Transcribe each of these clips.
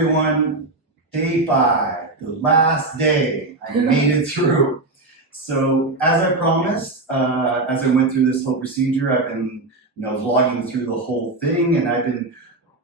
everyone, day 5, the last day. I made it through. So as I promised, as I went through this whole procedure, I've been vlogging through the whole thing, and I've been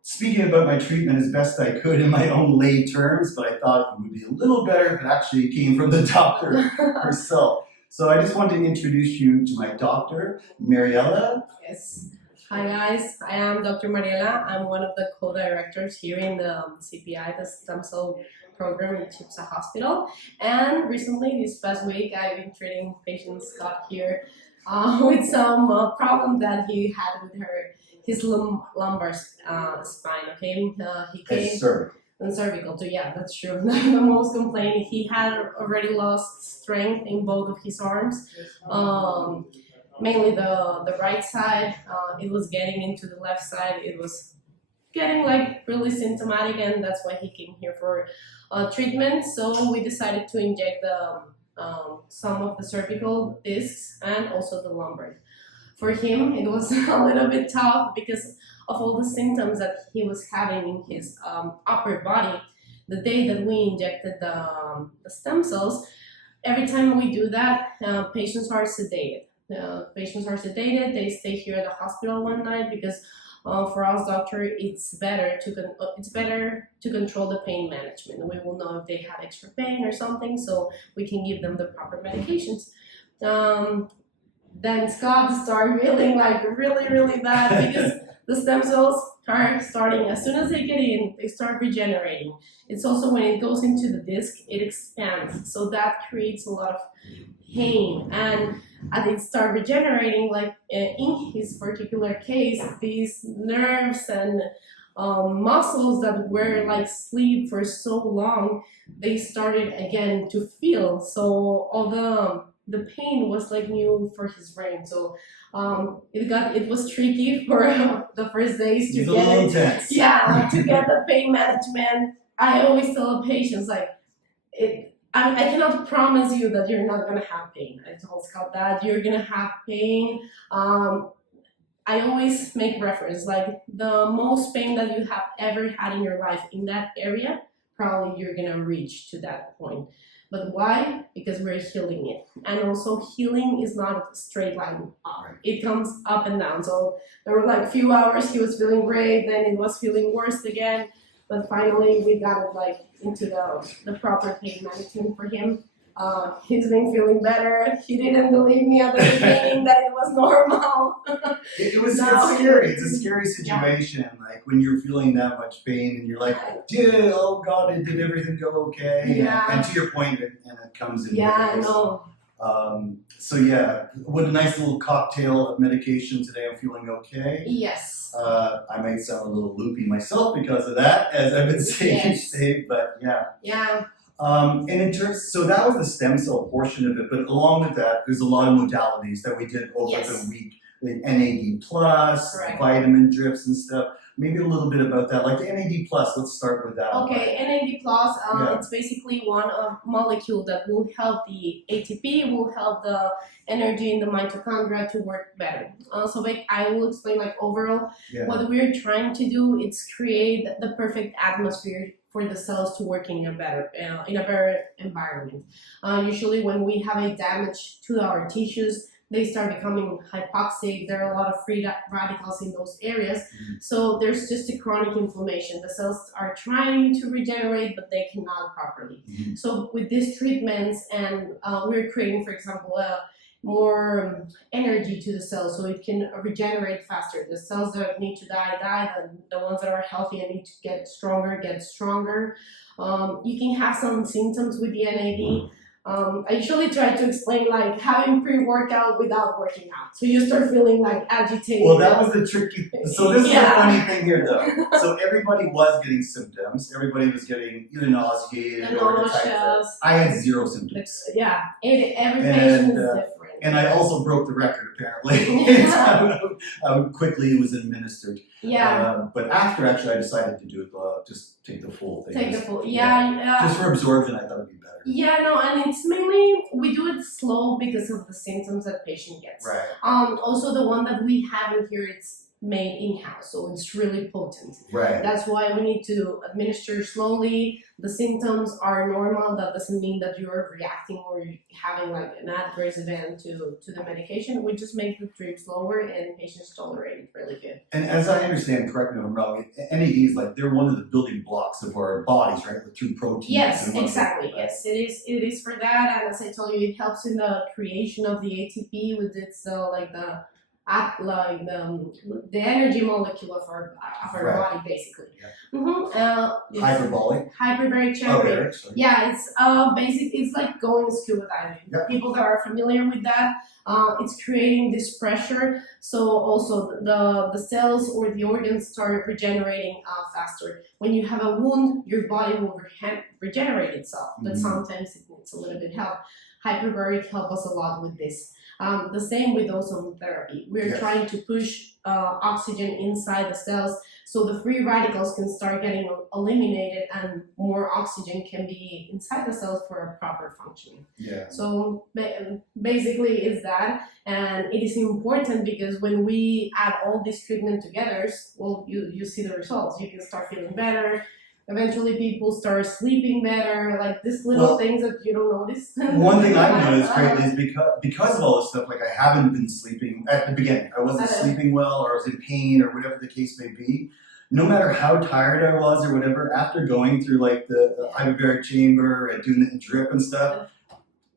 speaking about my treatment as best I could in my own lay terms, but I thought it would be a little better if it actually came from the doctor herself. So I just wanted to introduce you to my doctor, Mariela. Yes. Hi guys, I am Dr. Mariela. I'm one of the co-directors here in the CPI, the stem cell program in Jiujutsu Hospital. And recently, this past week, I've been treating patients got here with some problem that he had with his lumbar spine. Okay, he came and cervical too. Yeah, that's true. The most complaint, he had already lost strength in both of his arms. Mainly the right side. It was getting into the left side. It was getting like really symptomatic, and that's why he came here for treatment. So we decided to inject some of the cervical discs and also the lumbar. For him, it was a little bit tough because of all the symptoms that he was having in his upper body. The day that we injected the stem cells, every time we do that, patients are sedated. Patients are sedated. They stay here at the hospital one night because for us doctor, it's better to control the pain management. We will know if they have extra pain or something, so we can give them the proper medications. Then Scott started feeling like really bad because the stem cells are starting, as soon as they get in, they start regenerating. It's also when it goes into the disc, it expands, so that creates a lot of pain. And as it start regenerating, like in his particular case, these nerves and muscles that were like asleep for so long, they started again to feel. So all the pain was like new for his brain. So it was tricky for the first days to get it. Yeah, to get the pain management. I always tell patients like I cannot promise you that you're not gonna have pain. I told Scott that you're gonna have pain. I always make reference, like the most pain that you have ever had in your life in that area, probably you're gonna reach to that point. But why? Because we're healing it. And also healing is not a straight line up. It comes up and down. So there were like a few hours he was feeling great, then it was feeling worse again. But finally we got it like into the proper pain management for him. He's been feeling better. He didn't believe me at the beginning that it was normal. It's scary. It's a scary situation. Yeah. Like when you're feeling that much pain and you're like, oh God, did everything go okay? Yeah. And to your point, and it comes in. Yeah, I know. So yeah, with a nice little cocktail of medication today, I'm feeling okay. Yes. I might sound a little loopy myself because of that, as I've been saying each day, but yeah. Yeah. And in terms, so that was the stem cell portion of it, but along with that, there's a lot of modalities that we did over the week. The NAD+, vitamin drips and stuff. Maybe a little bit about that, like the NAD+, let's start with that. Okay, NAD+, it's basically one molecule that will help the ATP, will help the energy in the mitochondria to work better. So I will explain like overall, what we're trying to do is create the perfect atmosphere for the cells to work in a better environment. Usually when we have a damage to our tissues, they start becoming hypoxic. There are a lot of free radicals in those areas. So there's just a chronic inflammation. The cells are trying to regenerate, but they cannot properly. So with these treatments, and we're creating, for example, more energy to the cells so it can regenerate faster. The cells that need to die, the ones that are healthy and need to get stronger. You can have some symptoms with the NAD. I usually try to explain like having pre-workout without working out. So you start feeling like agitated. Well, that was the tricky. So this is the funny thing here, though. So everybody was getting symptoms. Everybody was getting either nauseated or nauseous. I had 0 symptoms. Yeah, every patient is different. And I also broke the record apparently. How quickly it was administered. Yeah. But after actually I decided to do it, just take the full thing. Take the full. Just for absorption, I thought it'd be better. Yeah, no, and it's mainly, we do it slow because of the symptoms that patient gets. Right. Also the one that we have in here, made in-house, so it's really potent. Right. That's why we need to administer slowly. The symptoms are normal. That doesn't mean that you're reacting or you're having like an adverse event to the medication. We just make the drip slower and patients tolerate it really good. And as I understand, correct me if I'm wrong, NADs, like they're one of the building blocks of our bodies, right? Through proteins. Yes, and exactly. Right? Yes, it is for that. And as I told you, it helps in the creation of the ATP with its the energy molecule of our Right. body, basically. Yeah. Hyperbaric. Hyperbaric chamber. Hyperbaric, sorry. Yeah, it's it's like going scuba diving. Yep. People that are familiar with that, it's creating this pressure. So also the cells or the organs start regenerating faster. When you have a wound, your body will regenerate itself, but sometimes it needs a little bit help. Hyperbaric help us a lot with this. The same with ozone therapy. We're trying to push oxygen inside the cells so the free radicals can start getting eliminated and more oxygen can be inside the cells for a proper functioning. Yeah. So basically is that, and it is important because when we add all this treatment together, well, you see the results. You can start feeling better. Eventually people start sleeping better, like these little things that you don't notice. One thing I've noticed greatly is because of all this stuff, like I haven't been sleeping at the beginning. I wasn't sleeping well, or I was in pain, or whatever the case may be. No matter how tired I was or whatever, after going through like the hyperbaric chamber and doing the drip and stuff,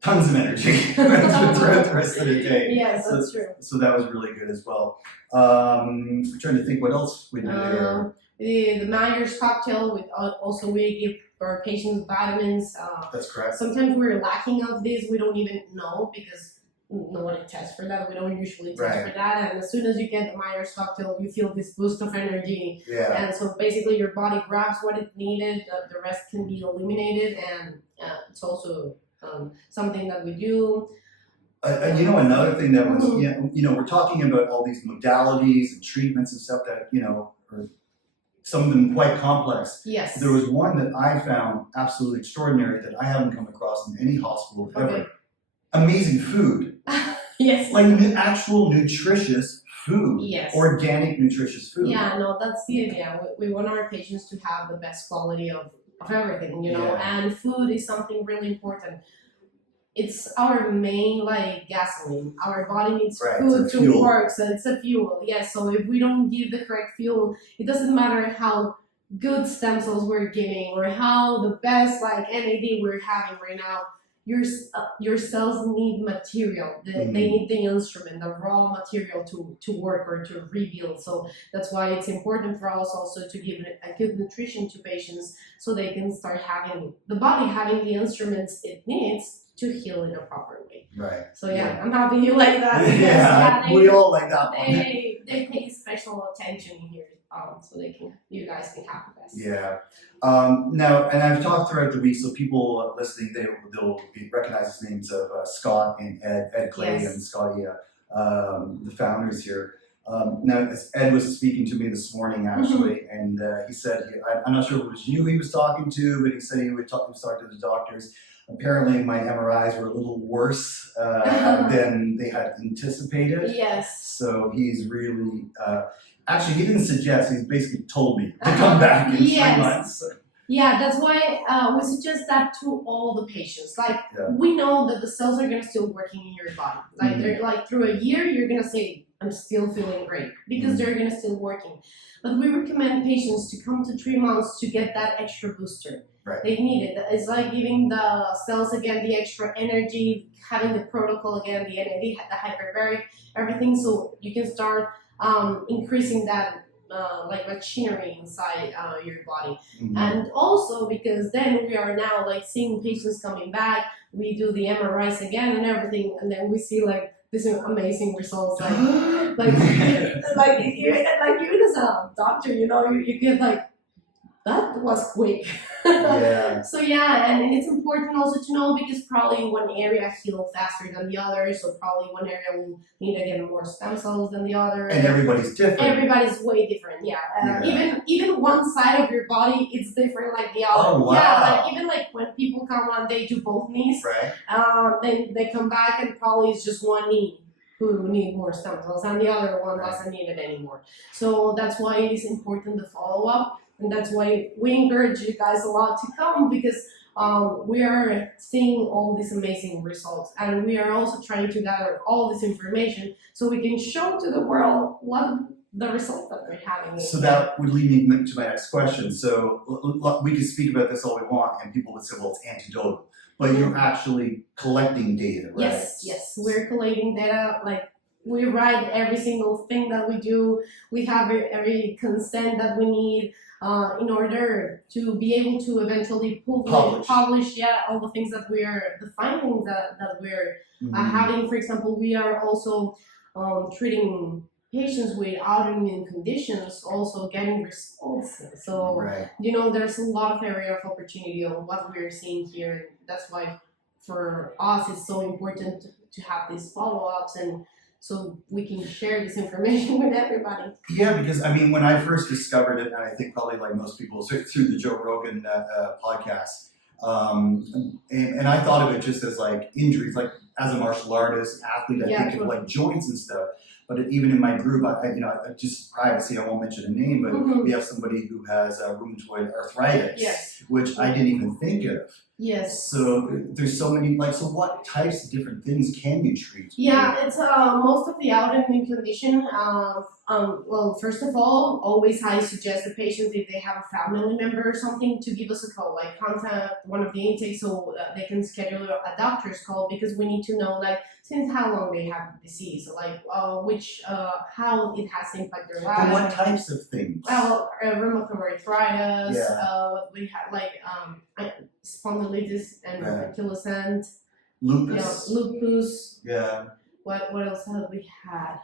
tons of energy throughout the rest of the day. Yes, that's true. So that was really good as well. I'm trying to think what else we did there. The Myers cocktail, with also we give our patients vitamins. That's correct. Sometimes we're lacking of this. We don't even know because nobody tests for that. We don't usually test for that. And as soon as you get the Myers cocktail, you feel this boost of energy. Yeah. And so basically your body grabs what it needed. The rest can be eliminated. And it's also something that we do. Another thing that was, we're talking about all these modalities and treatments and stuff that, are some of them quite complex. Yes. There was one that I found absolutely extraordinary that I haven't come across in any hospital ever. Amazing food. Yes. Like actual nutritious food. Yes. Organic nutritious food. Yeah, no, that's the idea. We want our patients to have the best quality of everything, and food is something really important. It's our main gasoline. Our body needs food to work, so it's a fuel. Yes, so if we don't give the correct fuel, it doesn't matter how good stem cells we're giving or how the best NAD we're having right now. Your cells need material. They need the instrument, the raw material to work or to rebuild. So that's why it's important for us also to give a good nutrition to patients so they can start having the body having the instruments it needs to heal in a proper way. Right. So I'm happy you like that. Because, we all like that one. They pay special attention here, so you guys can have the best. Yeah. Now, and I've talked throughout the week, so people listening, they'll recognize the names of Scott and Ed Clay and Scotty, the founders here. Now, Ed was speaking to me this morning, actually, and he said, I'm not sure if it was you he was talking to, but he said he was talking to the doctors. Apparently, my MRIs were a little worse than they had anticipated. Yes. So he's really, actually, he didn't suggest, he basically told me to come back in 3 months. Yeah, that's why we suggest that to all the patients. We know that the cells are going to still working in your body. They're through a year, you're going to say, I'm still feeling great because they're going to still working. But we recommend patients to come to 3 months to get that extra booster. Right. They need it. It's like giving the cells again the extra energy, having the protocol again, the NAD, the hyperbaric, everything, so you can start increasing that machinery inside your body. And also because then we are now seeing patients coming back, we do the MRIs again and everything, and then we see these amazing results. Even as a doctor, you get that was quick. So and it's important also to know because probably one area heals faster than the other, so probably one area will need again more stem cells than the other. And everybody's different. Everybody's way different, Even one side of your body, it's different like the other. Oh, wow. Even when people come on, they do both knees. Right. Then they come back and probably it's just one knee. who need more stem cells, and the other one doesn't need it anymore. So that's why it is important to follow up, and that's why we encourage you guys a lot to come, because we are seeing all these amazing results, and we are also trying to gather all this information so we can show to the world what the results that we're having. So that would lead me to my next question. So we could speak about this all we want, and people would say, well, it's anecdotal, but you're actually collecting data, right? Yes, we're collating data. Like, we write every single thing that we do. We have every consent that we need in order to be able to eventually publish all the things that the findings that we're having. For example, we are also treating patients with autoimmune conditions, also getting results. So, there's a lot of area of opportunity on what we're seeing here. And that's why for us it's so important to have these follow-ups, and so we can share this information with everybody. Yeah, because I mean, when I first discovered it, and I think probably like most people, through the Joe Rogan podcast, and I thought of it just as like injuries, like as a martial artist, athlete, I think of like joints and stuff. But even in my group, I just privacy, I won't mention a name, but we have somebody who has rheumatoid arthritis, which I didn't even think of. Yes. So there's so many, so what types of different things can you treat? Yeah, it's most of the autoimmune condition. Well, first of all, always I suggest the patients, if they have a family member or something, to give us a call, like contact one of the intakes so they can schedule a doctor's call, because we need to know, like, since how long they have the disease, like how it has impacted their lives. But what types of things? Well, rheumatoid arthritis, what we have, like spondylitis and ankylosing. Lupus. Lupus. Yeah. What else have we had?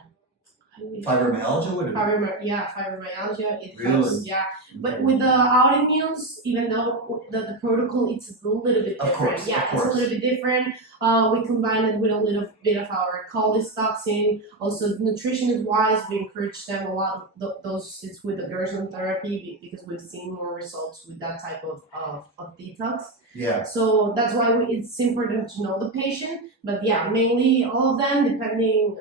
Fibromyalgia? Fibromyalgia. It helps, But with the autoimmunes, even though the protocol it's a little bit different. Of course. It's a little bit different. We combine it with a little bit of our cholecystoxin. Also, nutrition-wise, we encourage them a lot of those it's with the ozone therapy, because we've seen more results with that type of detox. Yeah. So that's why it's important to know the patient. But mainly all of them, depending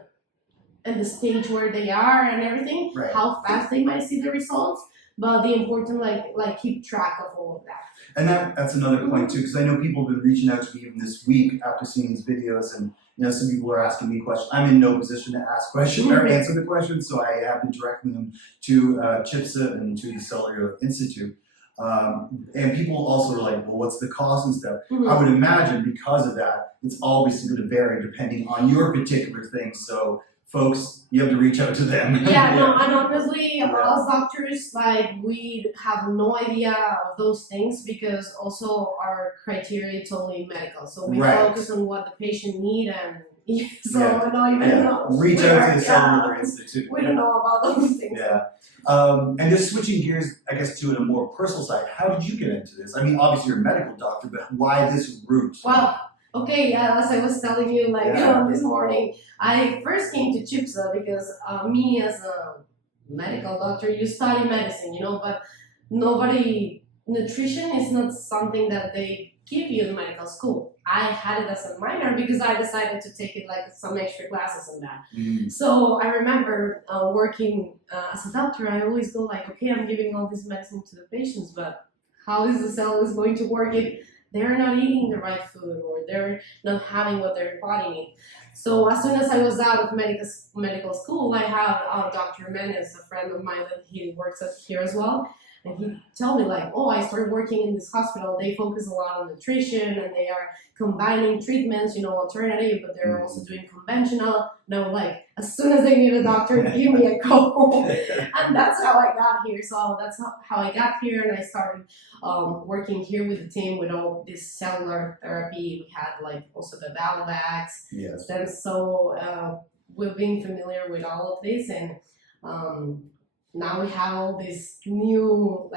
and the stage where they are and everything, how fast they might see the results, but the important like keep track of all of that. And that's another point too, because I know people have been reaching out to me even this week after seeing these videos, and some people are asking me questions. I'm in no position to ask questions or answer the questions, so I have been directing them to CHIPSA and to the Cellular Institute. And people also are like, well, what's the cost and stuff? I would imagine because of that, it's always going to vary depending on your particular thing. So folks, you have to reach out to them. And honestly, us doctors, we have no idea of those things, because also our criteria is only medical. So we focus on what the patient needs, and reach out to the Cellular Institute. We don't know about those things. And just switching gears, I guess, to a more personal side, how did you get into this? I mean, obviously you're a medical doctor, but why this route? Well, as I was telling you, this morning, I first came to CHIPSA because me as a medical doctor, you study medicine, but nutrition is not something that they give you in medical school. I had it as a minor because I decided to take it some extra classes on that. So I remember working as a doctor, I always go okay, I'm giving all this medicine to the patients, but how is the cell is going to work if they're not eating the right food or they're not having what their body needs? So as soon as I was out of medical school, I have Dr. Menes, a friend of mine that he works here as well. And he told me I started working in this hospital. They focus a lot on nutrition and they are combining treatments, alternative, but they're also doing conventional. No, as soon as they need a doctor, give me a call. And that's how I got here. So that's how I got here, and I started working here with the team with all this cellular therapy. We had also the Valvax. Yes. And so we've been familiar with all of this, and now we have all this new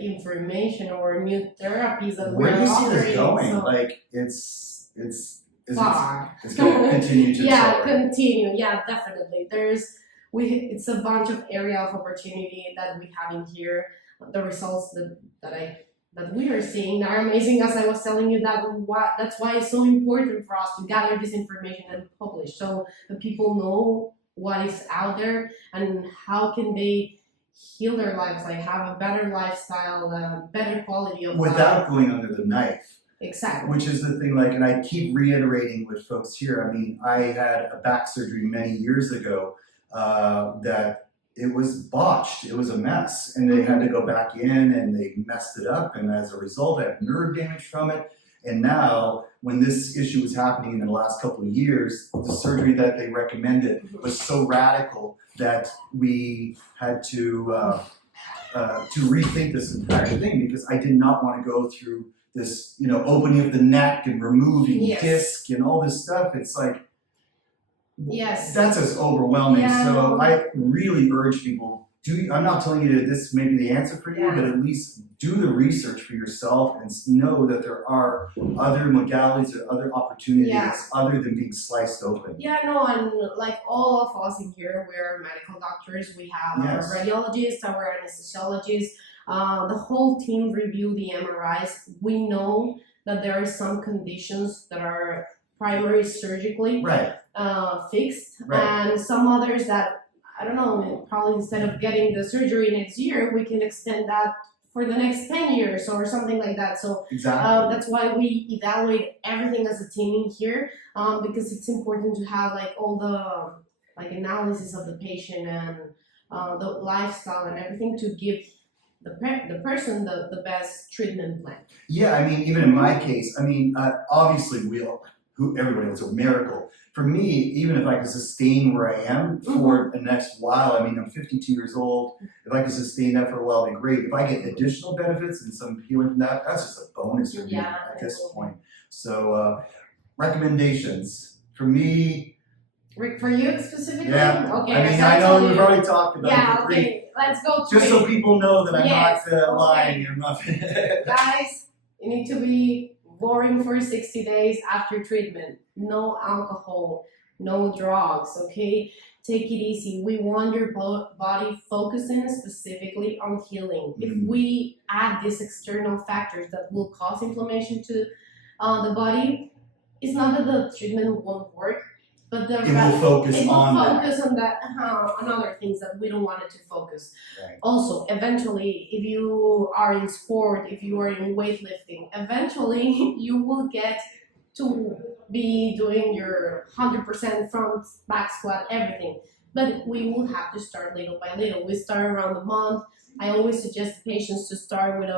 information or new therapies that Where do you see this going? So It's far. It's going to continue to continue. Yeah, definitely. It's a bunch of area of opportunity that we have in here. The results that I that we are seeing are amazing. As I was telling you, that's why it's so important for us to gather this information and publish, so that people know what is out there and how can they heal their lives, like have a better lifestyle, better quality of life. Without going under the knife. Exactly. Which is the thing, like, and I keep reiterating with folks here. I mean, I had a back surgery many years ago that it was botched. It was a mess, and they had to go back in and they messed it up. And as a result, I had nerve damage from it. And now, when this issue was happening in the last couple of years, the surgery that they recommended was so radical that we had to rethink this entire thing, because I did not want to go through this, opening of the neck and removing disc and all this stuff. It's like, yes, that's just overwhelming. Yeah. So I really urge people, I'm not telling you that this may be the answer for you, but at least do the research for yourself and know that there are other modalities or other opportunities other than being sliced open. Yeah, no, and like all of us in here, we're medical doctors. We have our radiologists, our anesthesiologists. The whole team review the MRIs. We know that there are some conditions that are primary surgically fixed, and some others that, I don't know, probably instead of getting the surgery next year, we can extend that for the next 10 years or something like that. So that's why we evaluate everything as a team in here, because it's important to have like all the analysis of the patient and the lifestyle and everything to give the person the best treatment plan. Yeah, I mean, even in my case, I mean, obviously everybody wants a miracle. For me, even if I can sustain where I am for the next while, I mean, I'm 52 years old. If I can sustain that for a while, it'd be great. If I get additional benefits and some healing from that, that's just a bonus for me at this point. So, recommendations for me. Rick, for you specifically? Yeah. Okay. I mean, I know we've already talked about it. Yeah. Okay. Let's go. Just so people know that I'm not lying or nothing. Guys, you need to be boring for 60 days after treatment. No alcohol, no drugs, okay? Take it easy. We want your body focusing specifically on healing. If we add these external factors that will cause inflammation to the body, it's not that the treatment won't work, but it will focus on other things that we don't want it to focus. Right. Also, eventually, if you are in sport, if you are in weightlifting, eventually you will get to be doing your 100% front, back squat, everything. But we will have to start little by little. We start around a month. I always suggest patients to start with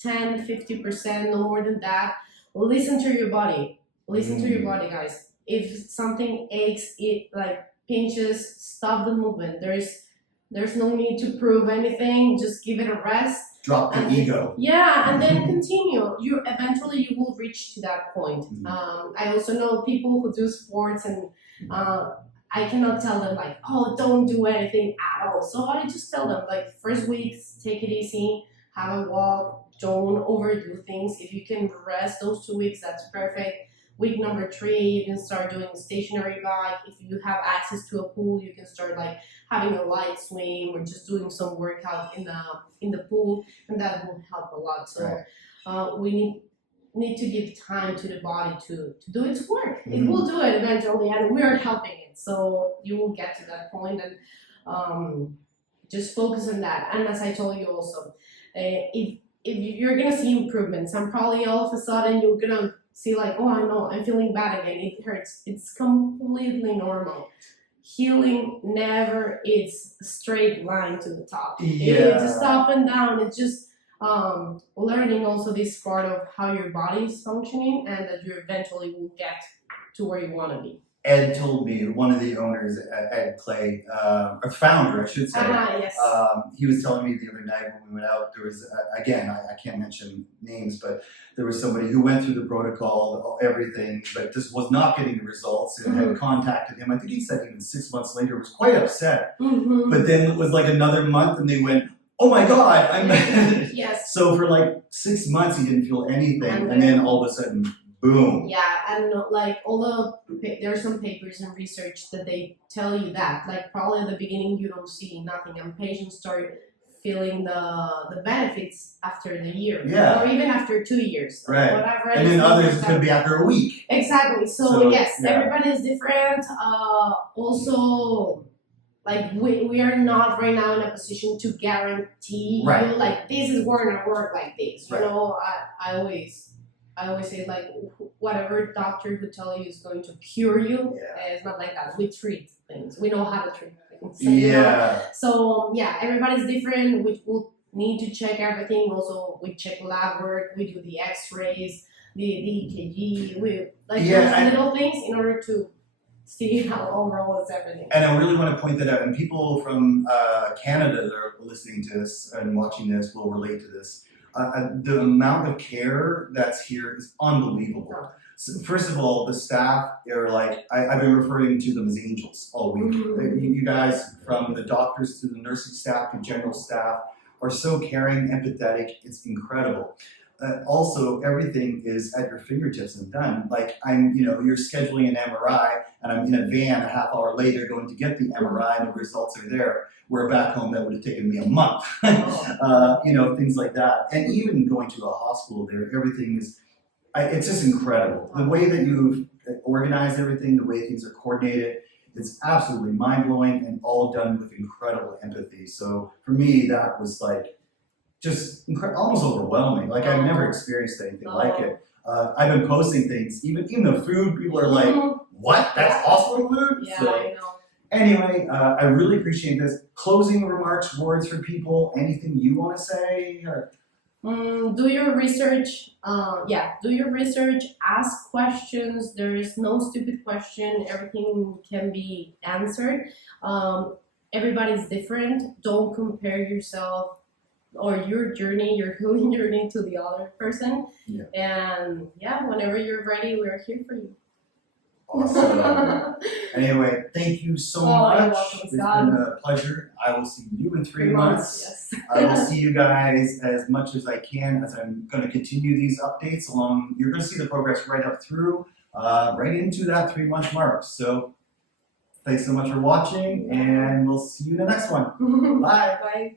10, 50%, no more than that. Listen to your body. Listen to your body, guys. If something aches, it like pinches, stop the movement. There's no need to prove anything. Just give it a rest. Drop the ego. Yeah, and then continue. Eventually you will reach to that point. I also know people who do sports, and I cannot tell them like, oh, don't do anything at all. So I just tell them like, first weeks, take it easy, have a walk, don't overdo things. If you can rest those 2 weeks, that's perfect. Week number 3, you can start doing a stationary bike. If you have access to a pool, you can start like having a light swim or just doing some workout in the pool, and that will help a lot. So we need to give time to the body to do its work. It will do it eventually, and we are helping it. So you will get to that point, and just focus on that. And as I told you also, if you're gonna see improvements, and probably all of a sudden you're gonna see like, oh, I know, I'm feeling bad again, it hurts. It's completely normal. Healing never is a straight line to the top. It's just up and down. It's just learning also this part of how your body is functioning, and that you eventually will get to where you want to be. Ed told me, one of the owners, Ed Clay, or founder, I should say, yes. He was telling me the other night when we went out, there was, again, I can't mention names, but there was somebody who went through the protocol, everything, but just was not getting the results, and had contacted him. I think he said even 6 months later, was quite upset. But then it was like another month, and they went, oh my God, I'm Yes. So for like 6 months, he didn't feel anything, and then all of a sudden, boom. Yeah, and like there are some papers and research that they tell you that, like probably at the beginning you don't see nothing, and patients start feeling the benefits after the year, Yeah. or even after 2 years. Right. What I've read And is then others something could be after a week. exactly. So So, yes, yeah. everybody is different. Also, like we are not right now in a position to guarantee Right. you like this is going to work like this. You Right. know, I always say like whatever doctor could tell you is going to cure you. Yeah. It's not like that. We treat things. We know how to treat things. You know? Yeah. So yeah, everybody's different. We will need to check everything. Also, we check lab work. We do the X-rays, the EKG. We like Yeah, those little things in order to see how overall is everything. And I really want to point that out. And people from Canada that are listening to this and watching this will relate to this. The amount of care that's here is unbelievable. So first of all, the staff are like, I've been referring to them as angels all week. Mhm. You guys, from the doctors to the nursing staff to general staff, are so caring, empathetic. It's incredible. Also, everything is at your fingertips and done. Like you're scheduling an MRI, and I'm in a van a half hour later going to get the MRI, and the results are there. Where back home that would have taken me a month. Things like that. And even going to a hospital there, everything is, it's just incredible. The way that you've organized everything, the way things are coordinated, it's absolutely mind-blowing and all done with incredible empathy. So for me, that was like, just almost overwhelming. Like I've never experienced anything like it. I've been posting things, even the food, people are like, what? That's hospital food? Yeah, So, I know. anyway, I really appreciate this. Closing remarks, words for people, anything you want to say? Or? Do your research. Do your research. Ask questions. There is no stupid question. Everything can be answered. Everybody's different. Don't compare yourself or your healing journey to the other person. Yeah. And whenever you're ready, we're here for you. Awesome. Anyway, thank you so You're much. welcome, It's Scott. been a pleasure. I will see you in 3 months. Yes. I will see you guys as much as I can as I'm going to continue these updates along. You're going to see the progress right up through, right into that 3-month mark. So thanks so much for watching, and we'll see you in the next one. Bye. Bye.